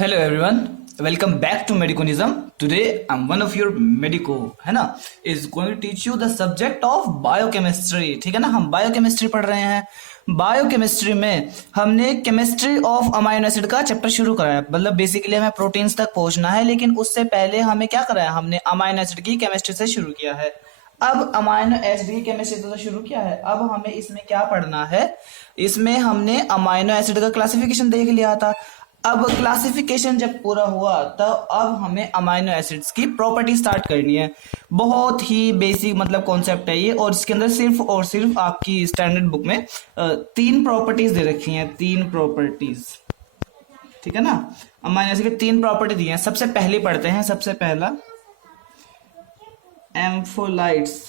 Hello everyone, welcome back to Mediconism. Today I am one of your medico, है ना, is going to teach you the subject of biochemistry. ठीक है ना, हम biochemistry पढ़ रहे हैं। बायोकेमिस्ट्री में हमने केमिस्ट्री ऑफ अमाइनो एसिड का चैप्टर शुरू कराया, मतलब बेसिकली हमें प्रोटीन्स तक पहुंचना है, लेकिन उससे पहले हमें क्या कराया, हमने अमाइनो एसिड की केमिस्ट्री से शुरू किया है। अब अमाइनो एसिड की केमिस्ट्री तो शुरू किया है, अब हमें इसमें क्या पढ़ना है, इसमें हमने अमाइनो एसिड का क्लासिफिकेशन देख लिया था। अब क्लासिफिकेशन जब पूरा हुआ तब अब हमें अमाइनो एसिड्स की प्रॉपर्टी स्टार्ट करनी है। बहुत ही बेसिक मतलब कॉन्सेप्ट है ये, और इसके अंदर सिर्फ और सिर्फ आपकी स्टैंडर्ड बुक में 3 प्रॉपर्टीज दे रखी हैं, 3 प्रॉपर्टीज। ठीक है ना, अमाइनो एसिड की 3 प्रॉपर्टी दी हैं। सबसे पहले पढ़ते हैं, सबसे पहला एम्फोलाइट्स।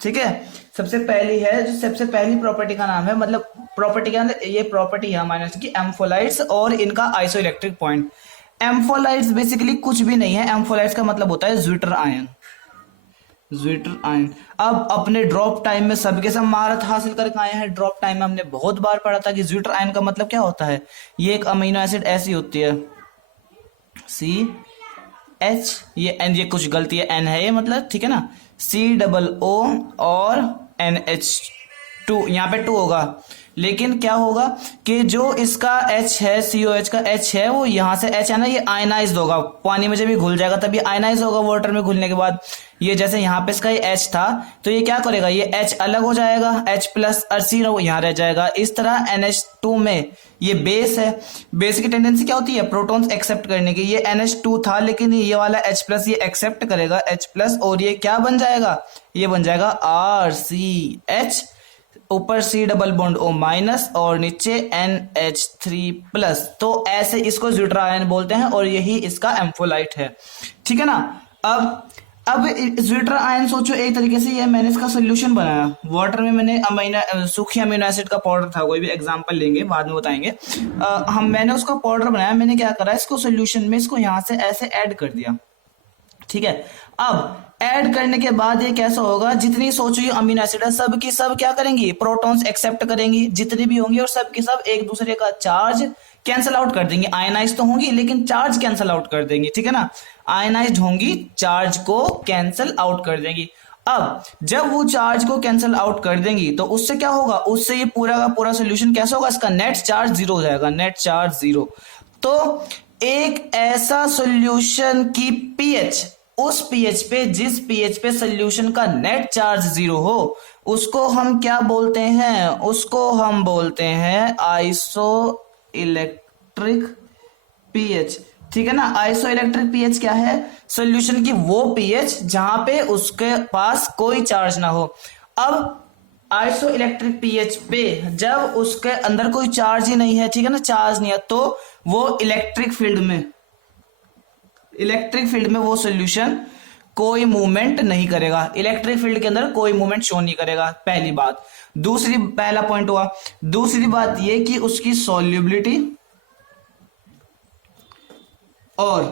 ठीक है, सबसे पहली है, जो सबसे पहली प्रॉपर्टी का नाम है, मतलब प्रॉपर्टी के अंदर ये प्रॉपर्टी है अमाइनो एसिड की, एम्फोलाइट्स, और इनका आइसोइलेक्ट्रिक पॉइंट। एम्फोलाइट्स बेसिकली कुछ भी नहीं है, एम्फोलाइट्स का मतलब होता है ज्विटर आयन। ज्विटर आयन अब अपने ड्रॉप टाइम में सबके सब महारत हासिल करके आए हैं। ड्रॉप टाइम में हमने बहुत बार पढ़ा था कि ज्विटर आयन का मतलब क्या होता है। ये एक अमीनो एसिड ऐसी होती है CH, ये कुछ गलती है, N है ये, मतलब ठीक है ना, COO और NH2, यहाँ पे 2 होगा, लेकिन क्या होगा कि जो इसका H है, COH का H है, वो यहाँ से H है ना, ये आयनाइज होगा, पानी में जब ये घुल जाएगा तब ये आयनाइज होगा वाटर में घुलने के बाद। ये जैसे यहाँ पे इसका ये H था, तो ये क्या करेगा, ये H अलग हो जाएगा, H प्लस अर्सी यहाँ रह जाएगा। इस तरह NH2 में ये बेस है, बेस की टेंडेंसी क्या होती है, प्रोटॉन्स एक्सेप्ट करने की। ये NH2 था, लेकिन ये वाला H प्लस ये एक्सेप्ट करेगा H प्लस, और ये क्या बन जाएगा, ये बन जाएगा RCH, ऊपर C double bond O minus और नीचे NH3 प्लस। तो ऐसे इसको ज्विटर आयन बोलते हैं, और यही इसका एम्फोलाइट है। ठीक है ना, अब ज्विटर आयन सोचो एक तरीके से, ये मैंने इसका सोल्यूशन बनाया वाटर में। मैंने सूखी अमीनो एसिड का पाउडर था, कोई भी एग्जांपल लेंगे बाद में बताएंगे। मैंने उसका पाउडर बनाया, मैंने क्या करा, इसको सोल्यूशन में इसको यहां से ऐसे ऐड कर दिया। ठीक है, अब ऐड करने के बाद ये कैसा होगा, जितनी सोचो ये अमीनो एसिड है, सब की सब क्या करेंगी, प्रोटॉन्स एक्सेप्ट करेंगी जितनी भी होंगी, और सब की सब एक दूसरे का चार्ज कैंसिल आउट कर देंगी। आयनाइज तो होंगी लेकिन चार्ज कैंसिल आउट कर देंगी। ठीक है ना, आयनाइज्ड होंगी, चार्ज को कैंसिल आउट कर देंगी। अब जब वो चार्ज को कैंसिल आउट कर देंगी तो उससे क्या होगा, उससे ये पूरा का पूरा सोल्यूशन कैसा होगा, इसका नेट चार्ज 0 हो जाएगा, नेट चार्ज 0। तो एक ऐसा सोल्यूशन की पीएच, उस पीएच पे, जिस पीएच पे सोल्यूशन का नेट चार्ज 0 हो, उसको हम क्या बोलते हैं, उसको हम बोलते हैं आइसो इलेक्ट्रिक पीएच। ठीक है ना, आइसो इलेक्ट्रिक पीएच क्या है, सॉल्यूशन की वो पीएच जहां पे उसके पास कोई चार्ज ना हो। अब आइसो इलेक्ट्रिक पीएच पे जब उसके अंदर कोई चार्ज ही नहीं है, ठीक है ना, चार्ज नहीं है, तो वो इलेक्ट्रिक फील्ड में वो सॉल्यूशन कोई मूवमेंट नहीं करेगा, इलेक्ट्रिक फील्ड के अंदर कोई मूवमेंट शो नहीं करेगा, पहली बात। पहला पॉइंट हुआ। दूसरी बात ये कि उसकी सॉल्युबिलिटी और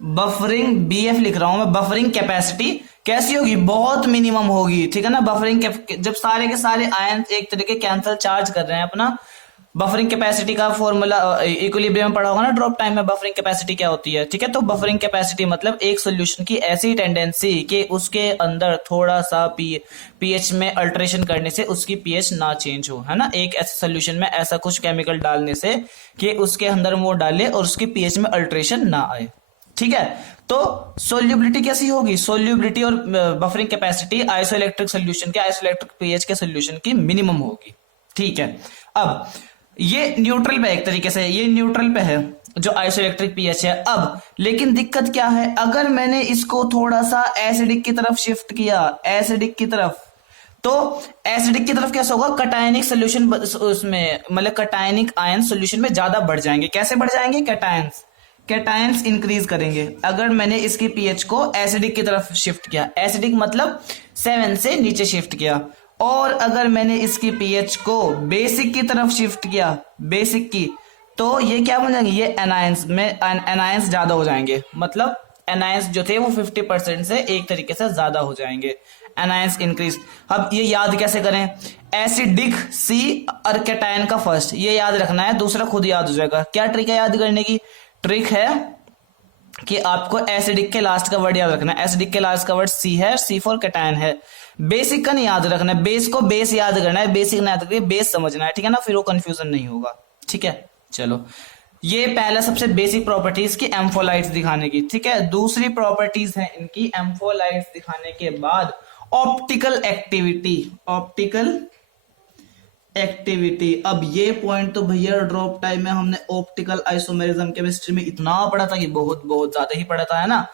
बफरिंग, BF लिख रहा हूं मैं, बफरिंग कैपेसिटी कैसी होगी, बहुत मिनिमम होगी। ठीक है ना, बफरिंग जब सारे के सारे आयन एक तरीके कैंसिल चार्ज कर रहे हैं अपना, बफरिंग कैपेसिटी का फॉर्मूला इक्विलिब्रियम में पढ़ा होगा ना ड्रॉप टाइम में, बफरिंग कैपेसिटी क्या होती है। ठीक है, तो बफरिंग कैपेसिटी मतलब एक सॉल्यूशन की ऐसी टेंडेंसी कि उसके अंदर थोड़ा सा पीएच में अल्टरेशन करने से उसकी पीएच ना चेंज हो, है ना, एक ऐसे सॉल्यूशन में ऐसा कुछ केमिकल डालने से कि उसके अंदर वो डाले और उसकी पीएच में अल्टरेशन ना आए। ठीक है, तो सोल्यूबिलिटी कैसी होगी, सोल्यूबिलिटी और बफरिंग कैपेसिटी आइसोइलेक्ट्रिक सॉल्यूशन के, आइसोइलेक्ट्रिक पीएच के सॉल्यूशन की मिनिमम होगी। ठीक है, अब ये न्यूट्रल पे, एक तरीके से ये न्यूट्रल पे है जो आइसोइलेक्ट्रिक पीएच है। अब लेकिन दिक्कत क्या है, अगर मैंने इसको थोड़ा सा एसिडिक की तरफ शिफ्ट किया, एसिडिक की तरफ, तो एसिडिक की तरफ कैसा होगा, कटायनिक सोल्यूशन उसमें, मतलब कटायनिक आयन सोल्यूशन में ज्यादा बढ़ जाएंगे। कैसे बढ़ जाएंगे, कैटायंस इंक्रीज करेंगे। अगर मैंने इसकी पीएच को एसिडिक की तरफ शिफ्ट किया, एसिडिक मतलब 7 से नीचे शिफ्ट किया, और अगर मैंने इसकी पीएच को बेसिक की तरफ शिफ्ट किया, बेसिक की, तो ये क्या बन जाएंगे, ये एनायंस में एनायंस ज्यादा हो जाएंगे, मतलब एनायंस जो थे वो 50% से एक तरीके से ज्यादा हो जाएंगे। Anions increase. अब ये याद कैसे करें, एसिडिक सी और कैटायन का फर्स्ट, ये याद रखना है, दूसरा खुद याद हो जाएगा। क्या ट्रिक है याद करने की, ट्रिक है कि आपको एसिडिक के लास्ट का वर्ड याद रखना है। एसिडिक के लास्ट का वर्ड सी है, सी फॉर कैटायन है। बेसिक का नहीं याद रखना है, बेस को बेस याद करना है, बेसिक ना याद करके बेस समझना है, ठीक है ना, फिर वो कंफ्यूजन नहीं होगा। ठीक है, चलो ये पहला सबसे बेसिक प्रॉपर्टीज की एम्फोलाइट्स दिखाने की। ठीक है, दूसरी प्रॉपर्टीज है इनकी एम्फोलाइट्स दिखाने के बाद ऑप्टिकल एक्टिविटी। ऑप्टिकल एक्टिविटी, अब ये पॉइंट तो भैया ड्रॉप टाइम में हमने ऑप्टिकल आइसोमेरिज्म केमिस्ट्री में इतना पढ़ा था कि बहुत बहुत ज्यादा ही पढ़ा था, है ना,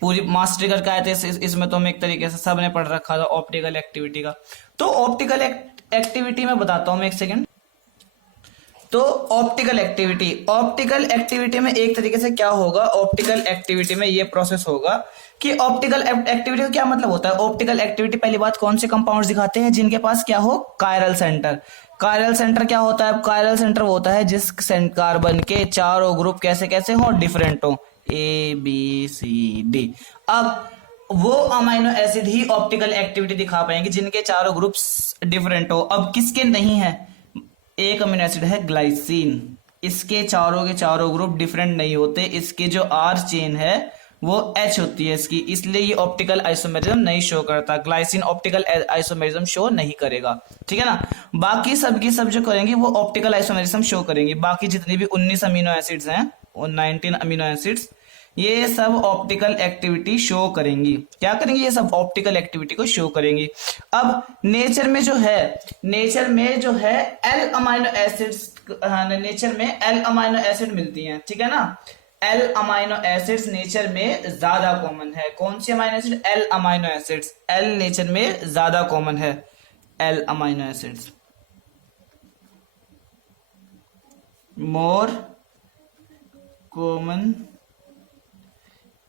पूरी मास्टरी करके आए थे इसमें तो हम एक तरीके से सबने पढ़ रखा था ऑप्टिकल एक्टिविटी का। तो ऑप्टिकल एक्टिविटी में बताता हूं मैं, एक सेकेंड। तो ऑप्टिकल एक्टिविटी में एक तरीके से क्या होगा, ऑप्टिकल एक्टिविटी में ये प्रोसेस होगा कि ऑप्टिकल एक्टिविटी का क्या मतलब होता है। ऑप्टिकल एक्टिविटी पहली बात कौन से कंपाउंड्स दिखाते हैं जिनके पास क्या हो, कायरल सेंटर। कायरल सेंटर क्या होता है, कायरल सेंटर होता है जिस कार्बन के चारों ग्रुप कैसे कैसे हो, डिफरेंट हो, ए बी सी डी। अब वो अमाइनो एसिड ही ऑप्टिकल एक्टिविटी दिखा पाएंगे जिनके चारों ग्रुप्स डिफरेंट हो। अब किसके नहीं है, एक अमीनो एसिड है ग्लाइसिन, इसके चारों के चारों ग्रुप डिफरेंट नहीं होते, इसके जो आर चेन है वो H होती है इसकी, इसलिए ये ऑप्टिकल आइसोमेरिज्म नहीं शो करता। ग्लाइसिन ऑप्टिकल आइसोमेरिज्म शो नहीं करेगा, ठीक है ना। बाकी सब की सब जो करेंगे वो ऑप्टिकल आइसोमेरिज्म शो करेंगे। बाकी जितनी भी 19 अमीनो एसिड्स हैं, 19 अमीनो एसिड्स, ये सब ऑप्टिकल एक्टिविटी शो करेंगी। क्या करेंगी, ये सब ऑप्टिकल एक्टिविटी को शो करेंगी। अब नेचर में जो है एल अमाइनो एसिड्स, नेचर में एल अमाइनो एसिड मिलती हैं, ठीक है ना। एल अमाइनो एसिड्स नेचर में ज्यादा कॉमन है। कौन सी amino acid, L amino acids, L nature में ज्यादा कॉमन है। L amino acids more common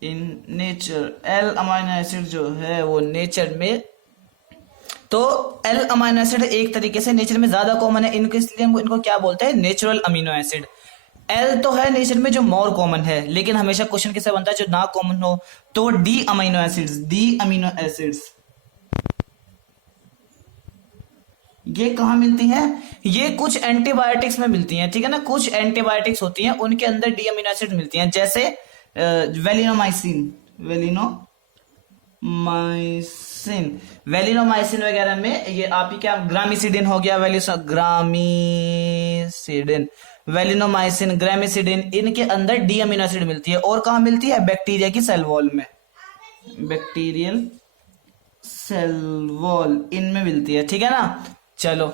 in nature. L amino acid जो है वो नेचर में, तो एल अमाइनो एसिड एक तरीके से नेचर में ज्यादा कॉमन है इनको, इसलिए हम इनको क्या बोलते हैं, नेचुरल अमीनो एसिड। एल तो है नेचर में जो मोर कॉमन है, लेकिन हमेशा क्वेश्चन किससे बनता है, जो ना कॉमन हो, तो D amino acids, D amino acids ये कहां मिलती हैं, ये कुछ एंटीबायोटिक्स में मिलती हैं, ठीक है ना। कुछ एंटीबायोटिक्स होती हैं उनके अंदर डी अमीनो एसिड मिलती हैं, जैसे वेलिनोमाइसिन वगैरह में ये आप ही क्या, ग्रामिसिडिन हो गया, ग्रामिसिडिन, वेलिनोमाइसिन, ग्रामिसिडिन, इनके अंदर डी अमीनो एसिड मिलती है। और कहां मिलती है, बैक्टीरिया की सेल वॉल में, बैक्टीरियल सेल वॉल इनमें मिलती है, ठीक है ना। चलो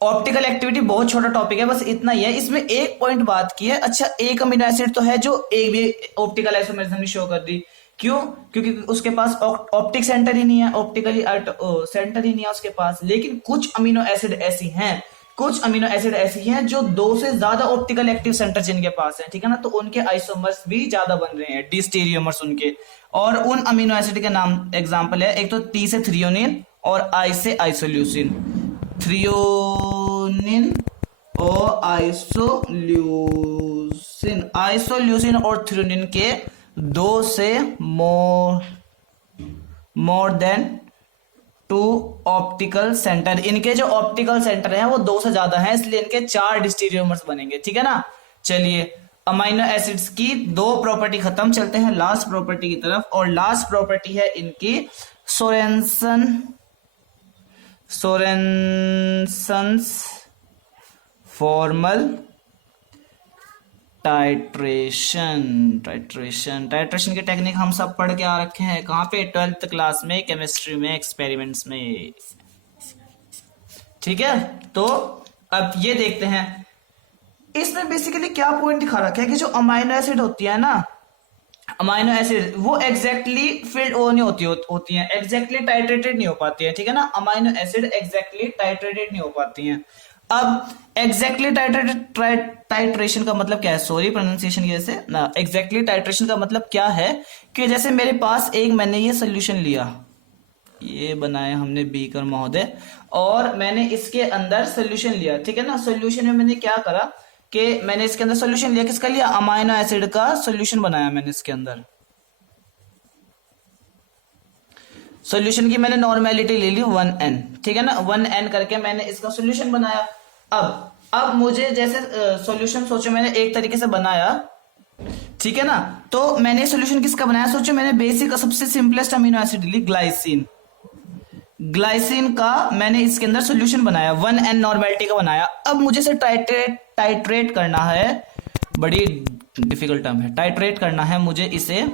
ऑप्टिकल एक्टिविटी बहुत छोटा टॉपिक है, बस इतना ही है। इसमें एक पॉइंट बात की है, अच्छा एक अमीनो एसिड तो है जो एक भी ऑप्टिकल आइसोमेरिज्म शो कर दी, क्यों, क्योंकि उसके पास ऑप्टिक सेंटर ही नहीं है, ऑप्टिकली सेंटर ही नहीं है उसके पास। लेकिन कुछ अमीनो एसिड ऐसी हैं, कुछ अमीनो एसिड ऐसी हैं जो 2 से ज्यादा ऑप्टिकल एक्टिव सेंटर जिनके पास है, ठीक है ना, तो उनके आइसोमर्स भी ज्यादा बन रहे हैं, डी स्टीरियोमर्स उनके। और उन अमीनो एसिड के नाम एग्जांपल है, एक तो टी से थ्रियोनिन और आई से आइसोल्यूसिन। थ्रियोनिन और आइसोल्यूसिन और थ्रियोनिन के 2 से मोर देन 2 ऑप्टिकल सेंटर, इनके जो ऑप्टिकल सेंटर हैं वो 2 से ज्यादा हैं, इसलिए इनके 4 डिस्टीरियोमर्स बनेंगे, ठीक है ना। चलिए अमीनो एसिड्स की 2 प्रॉपर्टी खत्म, चलते हैं लास्ट प्रॉपर्टी की तरफ। और लास्ट प्रॉपर्टी है इनकी सोरेनसन्स फॉर्मल टाइट्रेशन की टेक्निक हम सब पढ़ के आ रखे हैं, कहां पे, 12th क्लास में, केमिस्ट्री में, एक्सपेरिमेंट्स में, ठीक है। तो अब ये देखते हैं इसमें बेसिकली क्या पॉइंट दिखा रखा है कि जो अमाइनो एसिड होती है ना, अमाइनो एसिड वो एग्जैक्टली फिल्ड वो नहीं होती हैं, एग्जैक्टली टाइट्रेटेड नहीं हो पाती है, ठीक है ना। अमाइनो एसिड एग्जैक्टली टाइट्रेटेड नहीं हो पाती हैं। अब एग्जैक्टली टाइट्रेशन का मतलब क्या है, सॉरी प्रोनाउंसिएशन की वजह से ना, एग्जैक्टली टाइट्रेशन का मतलब क्या है कि जैसे मेरे पास एक, मैंने ये सोल्यूशन लिया, ये बनाया हमने बीकर महोदय, और मैंने इसके अंदर सोल्यूशन लिया, ठीक है ना। सोल्यूशन में मैंने क्या करा कि मैंने इसके अंदर सोल्यूशन लिया, किसका लिया, अमाइनो एसिड का सोल्यूशन बनाया मैंने इसके अंदर। सॉल्यूशन की मैंने नॉर्मेलिटी ले ली 1n, ठीक है ना, 1n करके मैंने इसका सॉल्यूशन बनाया। अब मुझे जैसे सॉल्यूशन सोचो मैंने एक तरीके से बनाया, ठीक है ना, तो मैंने सॉल्यूशन किसका बनाया, सोचो मैंने बेसिक सबसे सिंपलेस्ट अमीनो एसिड ली ग्लाइसिन। ग्लाइसिन का मैंने इसके अंदर सॉल्यूशन बनाया, 1n नॉर्मेलिटी का बनाया। अब मुझे इसे टाइट्रेट करना है, बड़ी डिफिकल्ट टर्म है, टाइट्रेट करना है मुझे इसे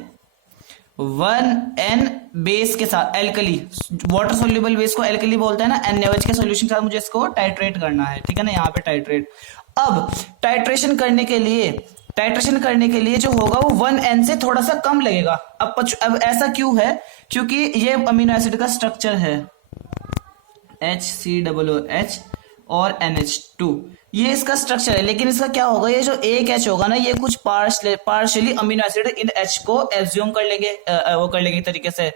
1n बेस के साथ, एल्कली वाटर सोल्यूबल बेस को एल्कली बोलते हैं ना, NaOH के सॉल्यूशन के साथ मुझे इसको टाइट्रेट करना है, ठीक है ना, यहाँ पे टाइट्रेट। अब टाइट्रेशन करने के लिए जो होगा वो 1n से थोड़ा सा कम लगेगा। अब ऐसा क्यों है, क्योंकि ये अमीनो एसिड का स्ट्रक्चर है HCOOH और NH2, ये इसका स्ट्रक्चर है। लेकिन इसका क्या होगा, ये जो एक H होगा ना, ये कुछ partially amino acid in H को एज्यूम कर लेंगे, वो कर लेंगे तरीके से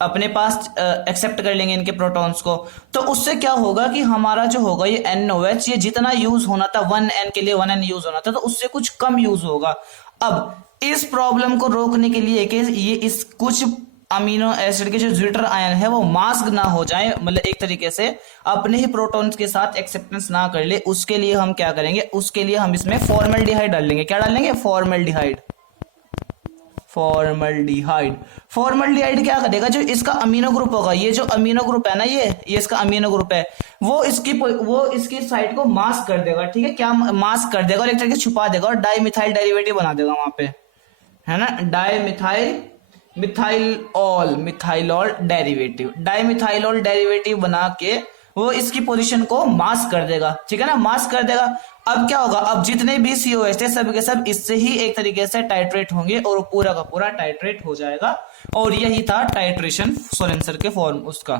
अपने पास एक्सेप्ट कर लेंगे इनके प्रोटॉन्स को। तो उससे क्या होगा कि हमारा जो होगा ये NOH, ये जितना यूज होना था 1n के लिए 1n यूज होना था, तो उससे कुछ कम यूज होगा। अब इस प्रॉब्लम को रोकने के लिए कि ये इस कुछ अमीनो एसिड के जो ज्विटर आयन है वो मास्क ना हो जाए, मतलब एक तरीके से अपने ही प्रोटॉन्स के साथ एक्सेप्टेंस ना कर ले, उसके लिए हम क्या करेंगे, उसके लिए हम इसमें फॉर्मल्डिहाइड डाल लेंगे। क्या डालेंगे, फॉर्मल्डिहाइड क्या करेगा, जो इसका अमीनो ग्रुप होगा, ये जो अमीनो ग्रुप है ना, ये इसका अमीनो ग्रुप है, वो इसकी साइड को मास्क कर देगा, ठीक है, क्या मास्क कर देगा और एक तरीके छुपा देगा और डाइमिथाइल डेरिवेटिव बना देगा वहां पे, है ना, मिथाइलॉल डेरिवेटिव बना के वो इसकी पोजीशन को मास्क कर देगा, ठीक है ना, मास्क कर देगा। अब क्या होगा, अब जितने भी COH थे सब के सब इससे ही एक तरीके से टाइट्रेट होंगे और पूरा का पूरा टाइट्रेट हो जाएगा। और यही था टाइट्रेशन सोरेनसर के फॉर्म उसका,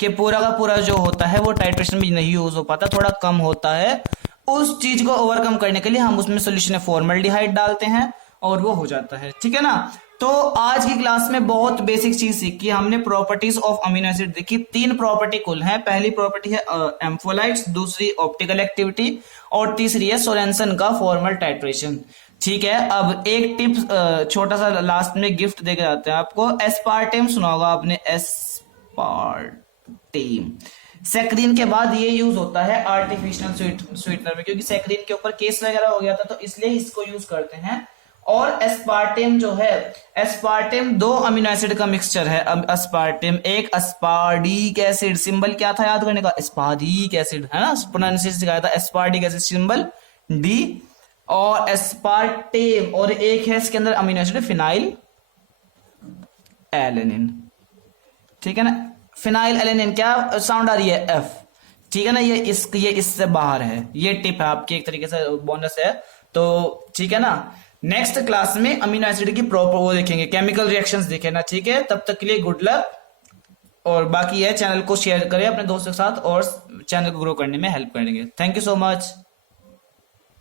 कि पूरा का पूरा जो होता है वो टाइट्रेशन में नहीं यूज हो पाता, थोड़ा कम होता है। उस चीज को ओवरकम करने के लिए हम उसमें सोल्यूशन में फॉर्मल्डिहाइड डालते हैं और वो हो जाता है, ठीक है ना। तो आज की क्लास में बहुत बेसिक चीज सीखी हमने, प्रॉपर्टीज ऑफ अमीनो एसिड देखी। 3 प्रॉपर्टी कुल है, पहली प्रॉपर्टी है एम्फोलाइट्स, दूसरी ऑप्टिकल एक्टिविटी और तीसरी है सोरेनसन का फॉर्मल टाइट्रेशन, ठीक है। अब एक टिप छोटा सा लास्ट में गिफ्ट देके जाते हैं आपको, एस्पार्टेम सुना होगा आपने, एस्पार्टेम सैकरीन के बाद ये यूज होता है आर्टिफिशियल स्वीटनर में, क्योंकि सैकरीन के ऊपर केस वगैरह हो गया था, तो इसलिए इसको यूज करते हैं। और एस्पार्टेम जो है, एस्पार्टेम 2 अमीनो एसिड का मिक्सचर है। अब एस्पार्टेम एक एस्पार्डिक एसिड, सिंबल क्या था याद करने का, एस्पार्डिक एसिड, है ना, प्रोनाउंसिएशन सिखाया था, एस्पार्डिक एसिड सिंबल D, और एस्पार्टेम और एक है इसके अंदर अमीनो एसिड फिनाइल एलेनिन, ठीक है ना, फिनाइल एलेनिन क्या साउंड आ रही है, F, ठीक है ना, ये इससे बाहर है, ये टिप है आपकी एक तरीके से बोनस है, तो ठीक है ना। नेक्स्ट क्लास में अमीनो एसिड की प्रॉपर वो देखेंगे, केमिकल रिएक्शंस देखेना, ठीक है। तब तक के लिए गुड लक, और बाकी है चैनल को शेयर करें अपने दोस्तों के साथ और चैनल को ग्रो करने में हेल्प करेंगे। Thank you so much.